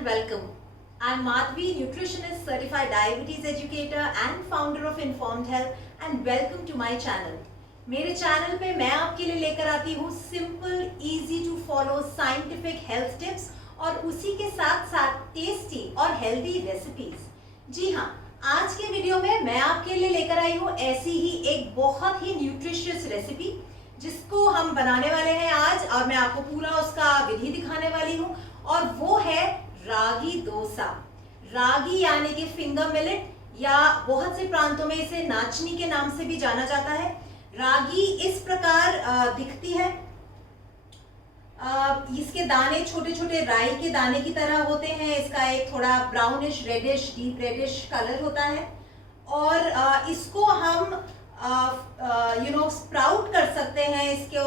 and welcome. I'm Madhvi, nutritionist, certified diabetes educator and founder of Informed Health and welcome to my channel. मेरे channel पे मैं आपके लिए लेकर आती हूँ simple, easy to follow scientific health tips और उसी के साथ साथ टेस्टी और हेल्दी रेसिपीज। जी हाँ, आज के वीडियो में मैं आपके लिए लेकर आई हूँ ऐसी ही एक बहुत ही न्यूट्रिशियस रेसिपी जिसको हम बनाने वाले हैं आज, और मैं आपको पूरा उसका विधि दिखाने वाली हूँ, और वो है रागी डोसा। रागी यानी कि फिंगर मिलेट, या बहुत से प्रांतों में इसे नाचनी के नाम से भी जाना जाता है। रागी इस प्रकार दिखती है। इसके दाने छोटे छोटे राई के दाने की तरह होते हैं। इसका एक थोड़ा brownish reddish, deep reddish colour होता है, और इसको हम स्प्राउट कर सकते हैं। इसको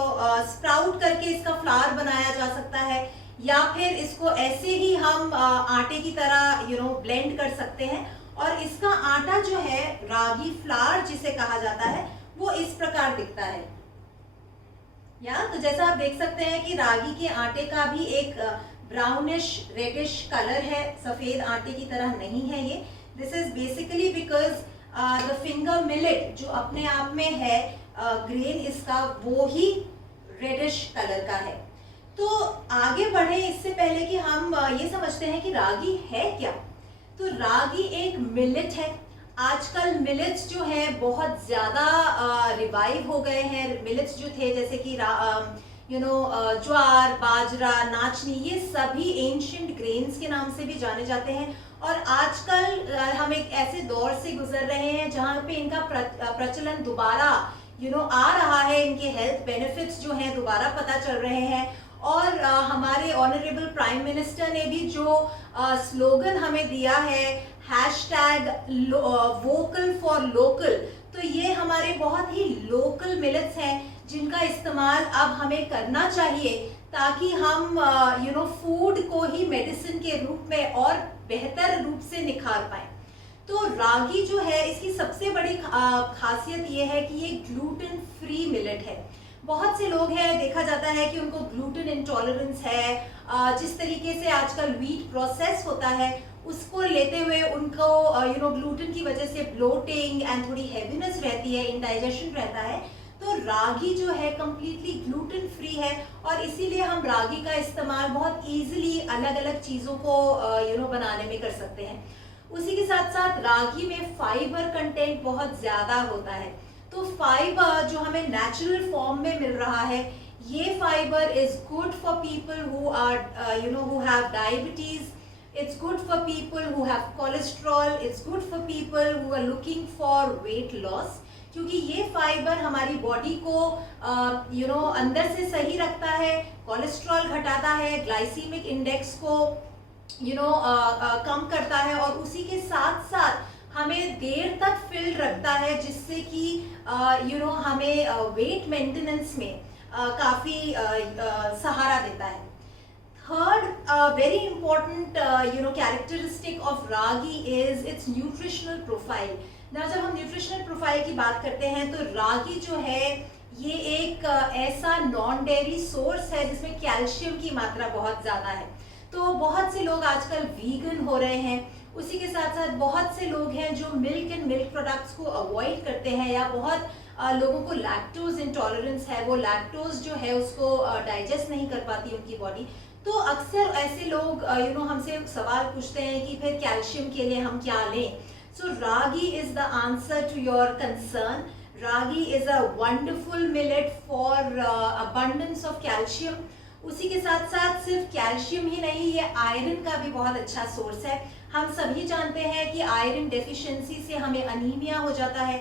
स्प्राउट करके इसका फ्लावर बनाया जा सकता है, या फिर इसको ऐसे ही हम आटे की तरह ब्लेंड कर सकते हैं। और इसका आटा जो है, रागी फ्लावर जिसे कहा जाता है, वो इस प्रकार दिखता है। तो जैसा आप देख सकते हैं कि रागी के आटे का भी एक ब्राउनिश रेडिश कलर है, सफेद आटे की तरह नहीं है ये। This is basically because the finger millet जो अपने आप में है ग्रेन इसका, वो ही रेडिश कलर का है। तो आगे बढ़े इससे पहले कि हम ये समझते हैं कि रागी है क्या। तो रागी एक मिलेट है। आजकल मिलेट्स जो है बहुत ज्यादा रिवाइव हो गए हैं। मिलेट्स जो थे जैसे कि ज्वार, बाजरा, नाचनी, ये सभी एंशिएंट ग्रेन्स के नाम से भी जाने जाते हैं। और आजकल हम एक ऐसे दौर से गुजर रहे हैं जहाँ पे इनका प्रचलन दोबारा आ रहा है। इनके हेल्थ बेनिफिट्स जो हैं दोबारा पता चल रहे हैं। और हमारे ऑनरेबल प्राइम मिनिस्टर ने भी जो स्लोगन हमें दिया है, हैशटैग वोकल फॉर लोकल, तो ये हमारे बहुत ही लोकल मिलेट्स हैं जिनका इस्तेमाल अब हमें करना चाहिए, ताकि हम फूड को ही मेडिसिन के रूप में और बेहतर रूप से निखार पाए। तो रागी जो है, इसकी सबसे बड़ी खासियत ये है कि ये ग्लूटेन फ्री मिलेट है। बहुत से लोग हैं, देखा जाता है कि उनको ग्लूटेन इंटॉलरेंस है। जिस तरीके से आजकल व्हीट प्रोसेस होता है उसको लेते हुए उनको ग्लूटेन की वजह से ब्लोटिंग एंड थोड़ी हैवीनेस रहती है, इंडाइजेशन रहता है। तो रागी जो है कंप्लीटली ग्लूटेन फ्री है, और इसीलिए हम रागी का इस्तेमाल बहुत इजीली अलग अलग चीज़ों को बनाने में कर सकते हैं। उसी के साथ साथ रागी में फाइबर कंटेंट बहुत ज़्यादा होता है। तो फाइबर जो हमें नेचुरल फॉर्म में मिल रहा है, ये fibre is good for people who are who have diabetes, it's good for people who have cholesterol, it's good for people who are looking for weight loss, क्योंकि ये फाइबर हमारी body को अंदर से सही रखता है, कोलेस्ट्रॉल घटाता है, ग्लाइसीमिक इंडेक्स को कम करता है, और उसी के साथ साथ हमें देर तक फिल्ड रखता है, जिससे कि हमें वेट मेंटेनेंस में काफ़ी सहारा देता है। Third, very important characteristic of ragi is its nutritional profile. Now, जब हम nutritional profile की बात करते हैं तो रागी जो है ये एक ऐसा नॉन डेयरी सोर्स है जिसमें कैल्शियम की मात्रा बहुत ज़्यादा है। तो बहुत से लोग आजकल वीगन हो रहे हैं। उसी के साथ साथ बहुत से लोग हैं जो मिल्क एंड मिल्क प्रोडक्ट्स को अवॉइड करते हैं, या बहुत लोगों को लैक्टोज इंटॉलरेंस है, वो लैक्टोज जो है उसको डाइजेस्ट नहीं कर पाती उनकी बॉडी। तो अक्सर ऐसे लोग हमसे सवाल पूछते हैं कि फिर कैल्शियम के लिए हम क्या लें। So ragi is the answer to your concern. Ragi is a wonderful millet for abundance of calcium. उसी के साथ साथ सिर्फ कैल्शियम ही नहीं, ये आयरन का भी बहुत अच्छा सोर्स है। हम सभी जानते हैं कि आयरन डेफिशिएंसी से हमें अनीमिया हो जाता है।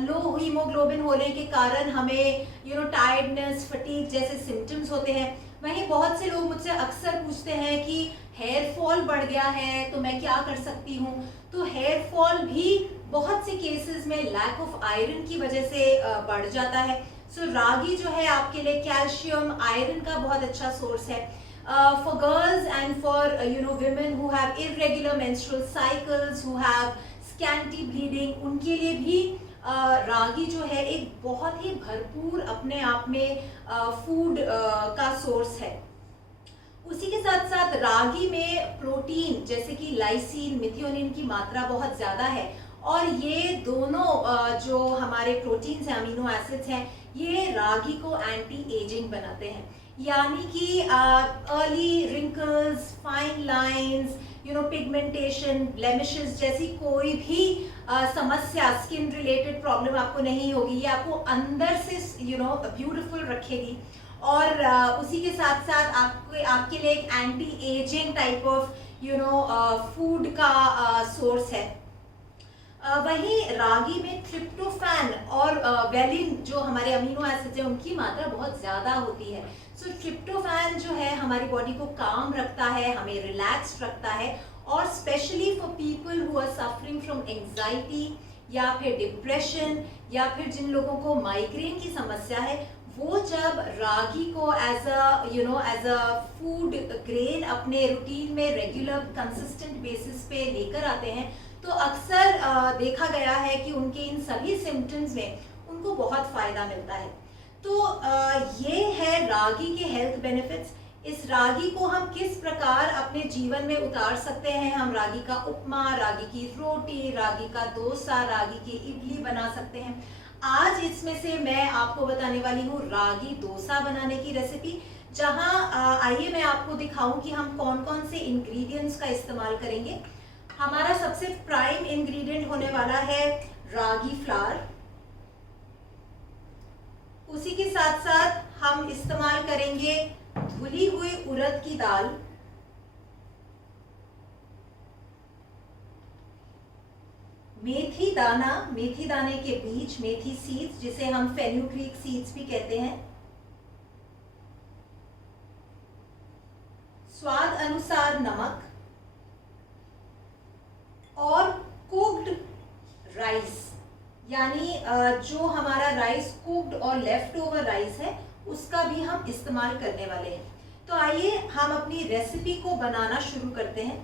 लो हीमोग्लोबिन होने के कारण हमें टायर्डनेस, फटीग जैसे सिम्टम्स होते हैं। वहीं बहुत से लोग मुझसे अक्सर पूछते हैं कि हेयर फॉल बढ़ गया है तो मैं क्या कर सकती हूँ। तो हेयर फॉल भी बहुत से केसेस में लैक ऑफ आयरन की वजह से बढ़ जाता है। सो रागी जो है आपके लिए कैल्शियम, आयरन का बहुत अच्छा सोर्स है। For girls and for women who have irregular menstrual cycles, who have scanty bleeding, उनके लिए भी रागी जो है एक बहुत ही भरपूर अपने आप में फूड का सोर्स है। उसी के साथ साथ रागी में प्रोटीन जैसे कि लाइसिन, मिथियोनिन की मात्रा बहुत ज़्यादा है, और ये दोनों जो हमारे प्रोटीन्स हैं, अमीनो एसिड्स हैं, ये रागी को एंटी एजिंग बनाते हैं। यानी कि early wrinkles, fine lines, pigmentation, blemishes जैसी कोई भी समस्या, स्किन रिलेटेड प्रॉब्लम आपको नहीं होगी। ये आपको अंदर से ब्यूटीफुल रखेगी। और उसी के साथ साथ आपके लिए एक anti ageing type of food का सोर्स है। वहीं रागी में ट्रिप्टोफैन और वेलिन जो हमारे अमीनो एसिड्स हैं उनकी मात्रा बहुत ज़्यादा होती है। सो ट्रिप्टोफैन जो है हमारी बॉडी को काम रखता है, हमें रिलैक्स रखता है, और specially for people who are suffering from anxiety या फिर डिप्रेशन, या फिर जिन लोगों को माइग्रेन की समस्या है, वो जब रागी को एज अ फूड ग्रेन अपने रूटीन में रेगुलर कंसिस्टेंट बेसिस पे लेकर आते हैं, तो अक्सर देखा गया है कि उनके इन सभी सिम्टम्स में उनको बहुत फ़ायदा मिलता है। तो ये है रागी के हेल्थ बेनिफिट्स। इस रागी को हम किस प्रकार अपने जीवन में उतार सकते हैं। हम रागी का उपमा, रागी की रोटी, रागी का डोसा, रागी की इडली बना सकते हैं। आज इसमें से मैं आपको बताने वाली हूँ रागी डोसा बनाने की रेसिपी, जहाँ आइए मैं आपको दिखाऊं कि हम कौन कौन से इंग्रेडिएंट्स का इस्तेमाल करेंगे। हमारा सबसे प्राइम इंग्रेडिएंट होने वाला है रागी फ्लावर। उसी के साथ साथ हम इस्तेमाल करेंगे धुली हुई उड़द की दाल, मेथी दाना, मेथी दाने के बीज, मेथी सीड्स जिसे हम फेनुग्रीक सीड्स भी कहते हैं, स्वाद अनुसार नमक, और कुक्ड राइस, यानी जो हमारा राइस कुक्ड और लेफ्ट ओवर राइस है उसका भी हम इस्तेमाल करने वाले हैं। तो आइए हम अपनी रेसिपी को बनाना शुरू करते हैं।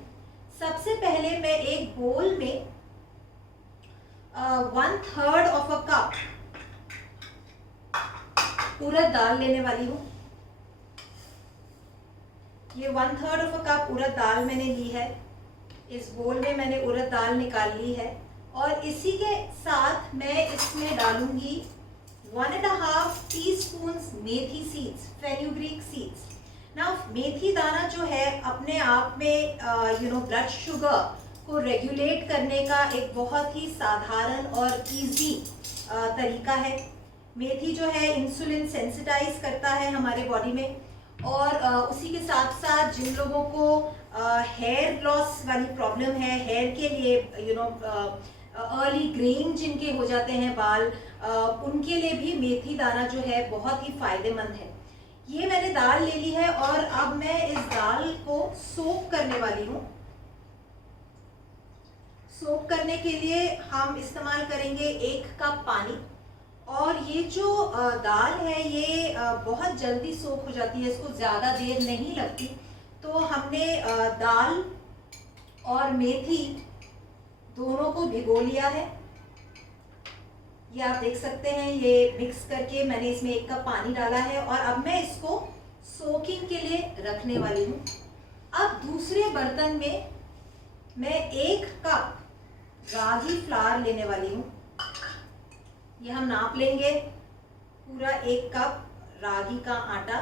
सबसे पहले मैं एक बोल में 1/3 ऑफ अ कप उड़द दाल लेने वाली हूँ। ये 1/3 ऑफ अ कप उड़द दाल मैंने ली है। इस बोल में मैंने उड़द दाल निकाल ली है, और इसी के साथ मैं इसमें डालूंगी 1.5 टीस्पून मेथी सीड्स, फेनुग्रीक सीड्स। ना मेथी दाना जो है अपने आप में ब्लड शुगर को रेगुलेट करने का एक बहुत ही साधारण और इजी तरीका है। मेथी जो है इंसुलिन सेंसिटाइज करता है हमारे बॉडी में, और उसी के साथ साथ जिन लोगों को हेयर लॉस वाली प्रॉब्लम है, हेयर के लिए अर्ली ग्रेइंग जिनके हो जाते हैं बाल, उनके लिए भी मेथी दाना जो है बहुत ही फायदेमंद है। ये मैंने दाल ले ली है, और अब मैं इस दाल को सोक करने वाली हूँ। सोक करने के लिए हम इस्तेमाल करेंगे 1 कप पानी, और ये जो दाल है ये बहुत जल्दी सोक हो जाती है, इसको ज़्यादा देर नहीं लगती। तो हमने दाल और मेथी दोनों को भिगो लिया है। ये आप देख सकते हैं, ये मिक्स करके मैंने इसमें 1 कप पानी डाला है, और अब मैं इसको सोकिंग के लिए रखने वाली हूँ। अब दूसरे बर्तन में मैं 1 कप रागी फ्लावर लेने वाली हूँ। ये हम नाप लेंगे, पूरा 1 कप रागी का आटा,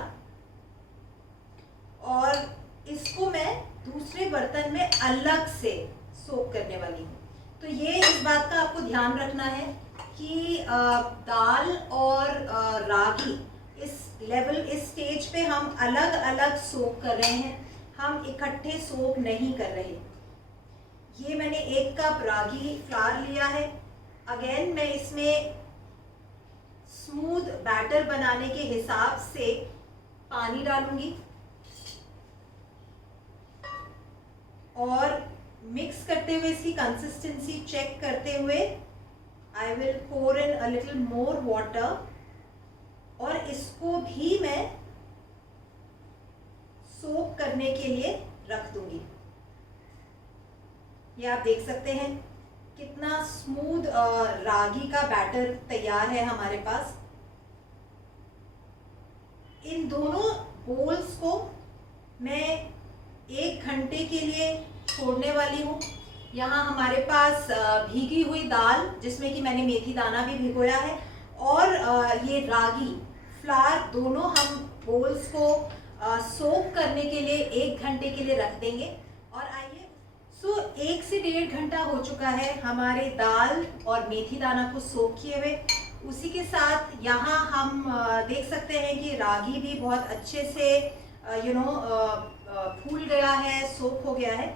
और इसको मैं दूसरे बर्तन में अलग से सोक करने वाली हूँ। तो ये इस बात का आपको ध्यान रखना है कि दाल और रागी इस स्टेज पे हम अलग अलग सोक कर रहे हैं, हम इकट्ठे सोक नहीं कर रहे। ये मैंने 1 कप रागी फ्लावर लिया है। अगेन मैं इसमें स्मूथ बैटर बनाने के हिसाब से पानी डालूंगी, और मिक्स करते हुए इसकी कंसिस्टेंसी चेक करते हुए I will pour in a little more water, और इसको भी मैं सोक करने के लिए रख दूंगी। ये आप देख सकते हैं कितना स्मूथ रागी का बैटर तैयार है हमारे पास। इन दोनों बोल्स को मैं 1 घंटे के लिए छोड़ने वाली हूँ। यहाँ हमारे पास भीगी हुई दाल, जिसमें कि मैंने मेथी दाना भी भिगोया है, और ये रागी फ्लावर, दोनों हम बोल्स को सोक करने के लिए 1 घंटे के लिए रख देंगे। और आइए, 1 से 1.5 घंटा हो चुका है हमारे दाल और मेथी दाना को सोक किए हुए। उसी के साथ यहाँ हम देख सकते हैं कि रागी भी बहुत अच्छे से फूल गया है, सोक हो गया है।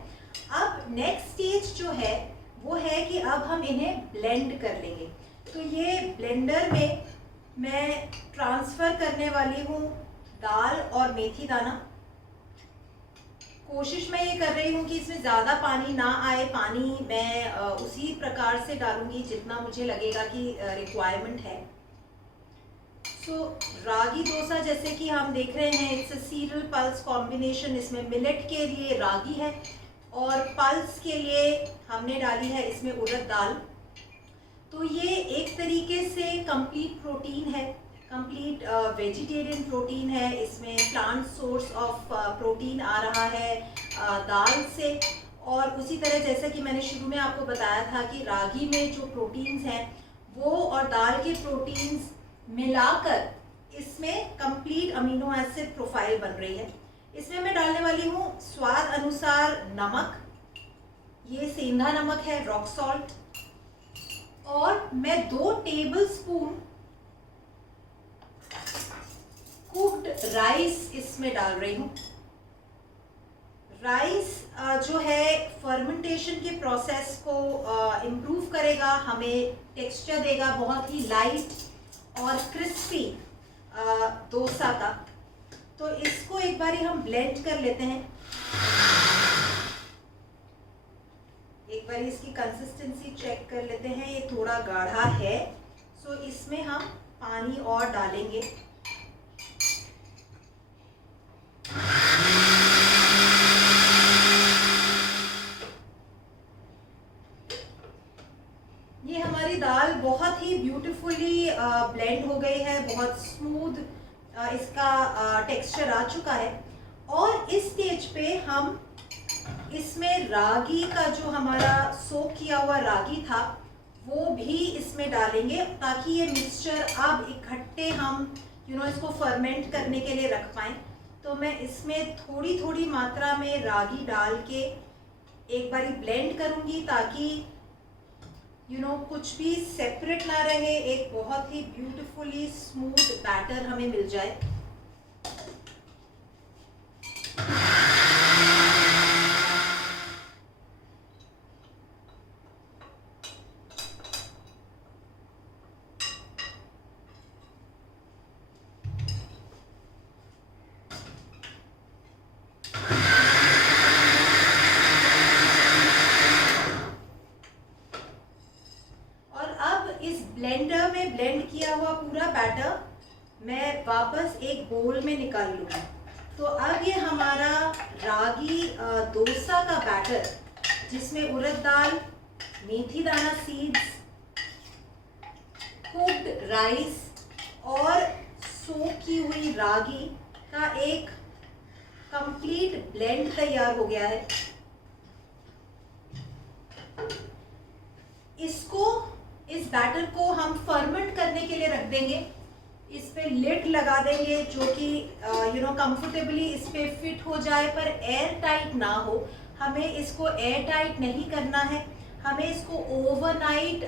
अब नेक्स्ट स्टेज जो है वो है कि अब हम इन्हें ब्लेंड कर लेंगे। तो ये ब्लेंडर में मैं ट्रांसफ़र करने वाली हूँ दाल और मेथी दाना। कोशिश मैं ये कर रही हूँ कि इसमें ज़्यादा पानी ना आए। पानी मैं उसी प्रकार से डालूँगी जितना मुझे लगेगा कि रिक्वायरमेंट है। रागी डोसा, जैसे कि हम देख रहे हैं, it's a serial pulse combination. इसमें मिलेट के लिए रागी है और पल्स के लिए हमने डाली है इसमें उड़द दाल। तो ये एक तरीके से कंप्लीट प्रोटीन है, कंप्लीट वेजिटेरियन प्रोटीन है। इसमें प्लांट सोर्स ऑफ प्रोटीन आ रहा है दाल से। और उसी तरह जैसे कि मैंने शुरू में आपको बताया था कि रागी में जो प्रोटीन्स हैं वो और दाल के प्रोटीन्स मिलाकर इसमें कंप्लीट अमीनो एसिड प्रोफाइल बन रही है। इसमें मैं डालने वाली हूँ स्वाद अनुसार नमक, ये सेंधा नमक है, रॉक सॉल्ट, और मैं 2 टेबलस्पून कुक्ड राइस इसमें डाल रही हूँ। राइस जो है फर्मेंटेशन के प्रोसेस को इम्प्रूव करेगा, हमें टेक्सचर देगा बहुत ही लाइट और क्रिस्पी डोसा का। तो इसको एक बार हम ब्लेंड कर लेते हैं। एक बार इसकी कंसिस्टेंसी चेक कर लेते हैं, ये थोड़ा गाढ़ा है। इसमें हम पानी और डालेंगे। ये हमारी दाल बहुत ही ब्यूटीफुली ब्लेंड हो गई है, बहुत स्मूथ इसका टेक्सचर आ चुका है। और इस स्टेज पे हम इसमें रागी का जो हमारा सोक किया हुआ रागी था वो भी इसमें डालेंगे, ताकि ये मिक्सचर अब इकट्ठे हम इसको फर्मेंट करने के लिए रख पाएँ। तो मैं इसमें थोड़ी थोड़ी मात्रा में रागी डाल के एक बारी ब्लेंड करूँगी, ताकि कुछ भी सेपरेट ना रहे, एक बहुत ही ब्यूटीफुली स्मूथ बैटर हमें मिल जाए। ब्लेंडर में ब्लेंड किया हुआ पूरा बैटर मैं वापस एक बोल में निकाल लूँगी। तो अब ये हमारा रागी डोसा का बैटर, जिसमें उड़द दाल, मेथी दाना सीड्स, कुक्ड राइस और सोक की हुई रागी का एक कंप्लीट ब्लेंड तैयार हो गया है। इस बैटर को हम फर्मेंट करने के लिए रख देंगे। इस पे लिड लगा देंगे जो कि कंफर्टेबली इस पे फिट हो जाए, पर एयर टाइट ना हो। हमें इसको एयर टाइट नहीं करना है, हमें इसको ओवरनाइट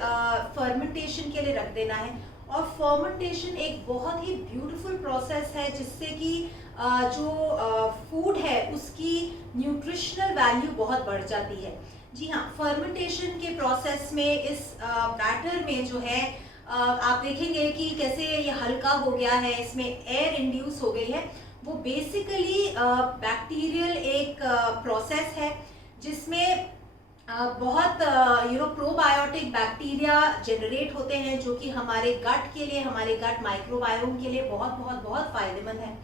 फर्मेंटेशन के लिए रख देना है। और फर्मेंटेशन एक बहुत ही ब्यूटीफुल प्रोसेस है, जिससे कि जो फूड है उसकी न्यूट्रिशनल वैल्यू बहुत बढ़ जाती है। जी हाँ, फर्मेंटेशन के प्रोसेस में इस बैटर में जो है आप देखेंगे कि कैसे ये हल्का हो गया है, इसमें एयर इंड्यूस हो गई है। वो बेसिकली बैक्टीरियल एक प्रोसेस है जिसमें बहुत प्रोबायोटिक बैक्टीरिया जनरेट होते हैं, जो कि हमारे गट के लिए, हमारे गट माइक्रोबायोम के लिए बहुत बहुत बहुत फायदेमंद है।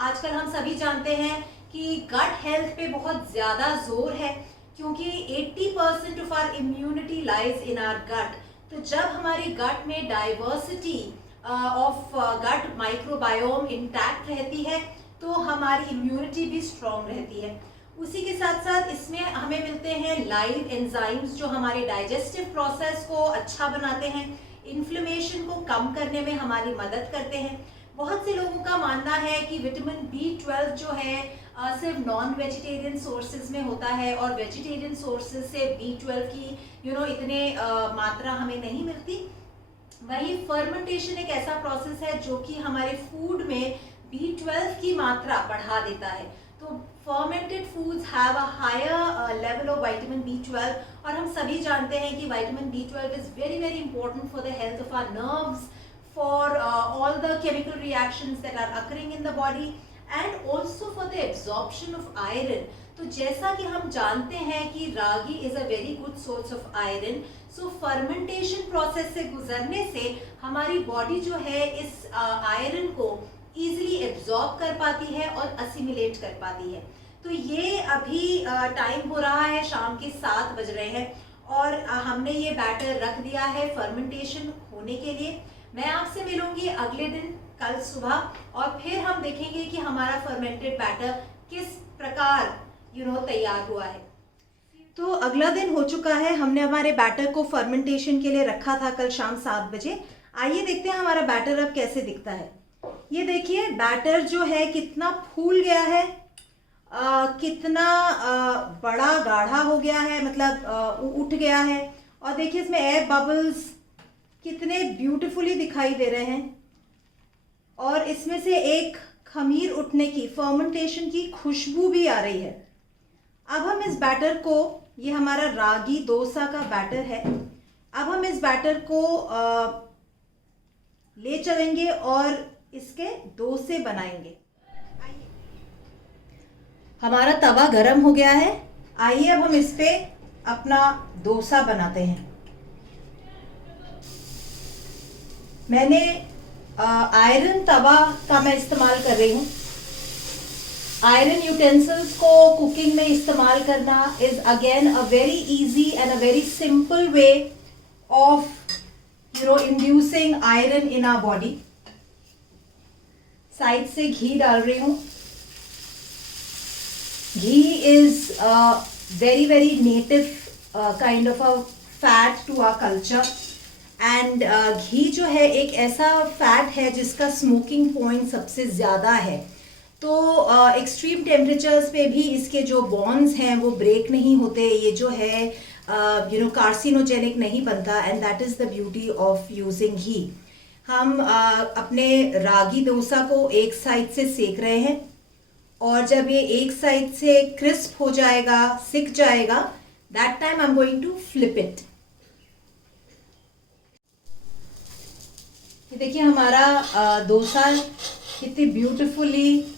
आजकल हम सभी जानते हैं कि गट हेल्थ पे बहुत ज़्यादा जोर है, क्योंकि 80% of our immunity lies in our gut. तो जब हमारी गट में diversity of gut microbiome intact रहती है, तो हमारी इम्यूनिटी भी स्ट्रॉन्ग रहती है। उसी के साथ साथ इसमें हमें मिलते हैं लाइव एंजाइम्स जो हमारे डाइजेस्टिव प्रोसेस को अच्छा बनाते हैं, इन्फ्लेमेशन को कम करने में हमारी मदद करते हैं। बहुत से लोगों का मानना है कि विटामिन B12 जो है सिर्फ नॉन वेजिटेरियन सोर्सेज में होता है और वेजिटेरियन सोर्सेज से B12 की इतने मात्रा हमें नहीं मिलती। वही फर्मेंटेशन एक ऐसा प्रोसेस है जो कि हमारे फूड में B12 की मात्रा बढ़ा देता है। तो fermented foods have a higher level of vitamin B12 और हम सभी जानते हैं कि vitamin B12 is very very important for the health of our nerves, for all the chemical reactions that are occurring in the body and also for the absorption of iron. तो जैसा कि हम जानते हैं कि रागी is a very good source of iron, so fermentation process से गुजरने से हमारी बॉडी जो है इस आयरन को easily absorb कर पाती है और assimilate कर पाती है। तो ये अभी टाइम हो रहा है, शाम के 7 बज रहे हैं और हमने ये बैटर रख दिया है फर्मेंटेशन होने के लिए। मैं आपसे मिलूंगी अगले दिन कल सुबह और फिर हम देखेंगे कि हमारा फर्मेंटेड बैटर किस प्रकार तैयार हुआ है। तो अगला दिन हो चुका है, हमने हमारे बैटर को फर्मेंटेशन के लिए रखा था कल शाम 7 बजे। आइए देखते हैं हमारा बैटर अब कैसे दिखता है। ये देखिए बैटर जो है कितना फूल गया है, कितना बड़ा गाढ़ा हो गया है, मतलब उठ गया है। और देखिए इसमें एयर बबल्स कितने ब्यूटीफुली दिखाई दे रहे हैं और इसमें से एक खमीर उठने की, फर्मेंटेशन की खुशबू भी आ रही है। अब हम इस बैटर को, ये हमारा रागी डोसा का बैटर है, अब हम इस बैटर को ले चलेंगे और इसके डोसे बनाएंगे। हमारा तवा गरम हो गया है, आइए अब हम इस पे अपना डोसा बनाते हैं। मैंने आयरन तवा का मैं इस्तेमाल कर रही हूँ। आयरन यूटेंसिल्स को कुकिंग में इस्तेमाल करना is again a very easy and a very simple way of inducing iron in our body. Side से घी डाल रही हूँ। Ghee is very very native kind of a fat to our culture and ghee जो है एक ऐसा फैट है जिसका स्मोकिंग पॉइंट सबसे ज़्यादा है। तो एक्सट्रीम टेम्परेचर्स पे भी इसके जो बॉन्ड्स हैं वो ब्रेक नहीं होते, ये जो है कार्सिनोजेनिक नहीं बनता and that is the beauty of using ghee. हम अपने रागी डोसा को एक साइड से सेक रहे हैं और जब ये एक साइड से क्रिस्प हो जाएगा, सिक जाएगा, that time I am going to flip it. ये देखिए हमारा डोसा कितनी ब्यूटीफुली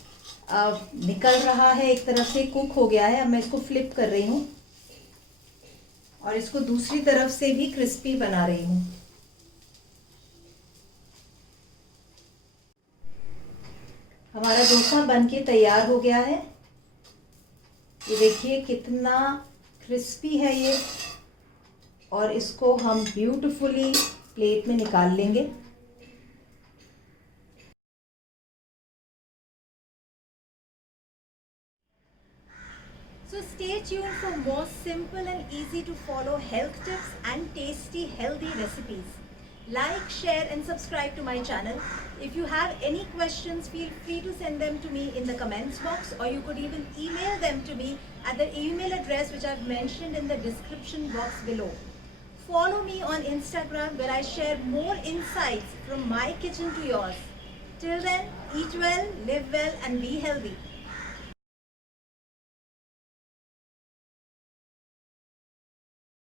निकल रहा है, एक तरफ से कुक हो गया है। अब मैं इसको फ्लिप कर रही हूँ और इसको दूसरी तरफ से भी क्रिस्पी बना रही हूँ। हमारा डोसा बनके तैयार हो गया है। ये देखिए कितना क्रिस्पी है ये, और इसको हम ब्यूटीफुली प्लेट में निकाल लेंगे। So stay tuned for more simple and easy to follow health tips and tasty healthy recipes. Like, share and subscribe to my channel. If you have any questions, feel free to send them to me in the comments box, or you could even email them to me at the email address which I've mentioned in the description box below. Follow me on Instagram where I share more insights from my kitchen to yours. Till then, eat well, live well and be healthy.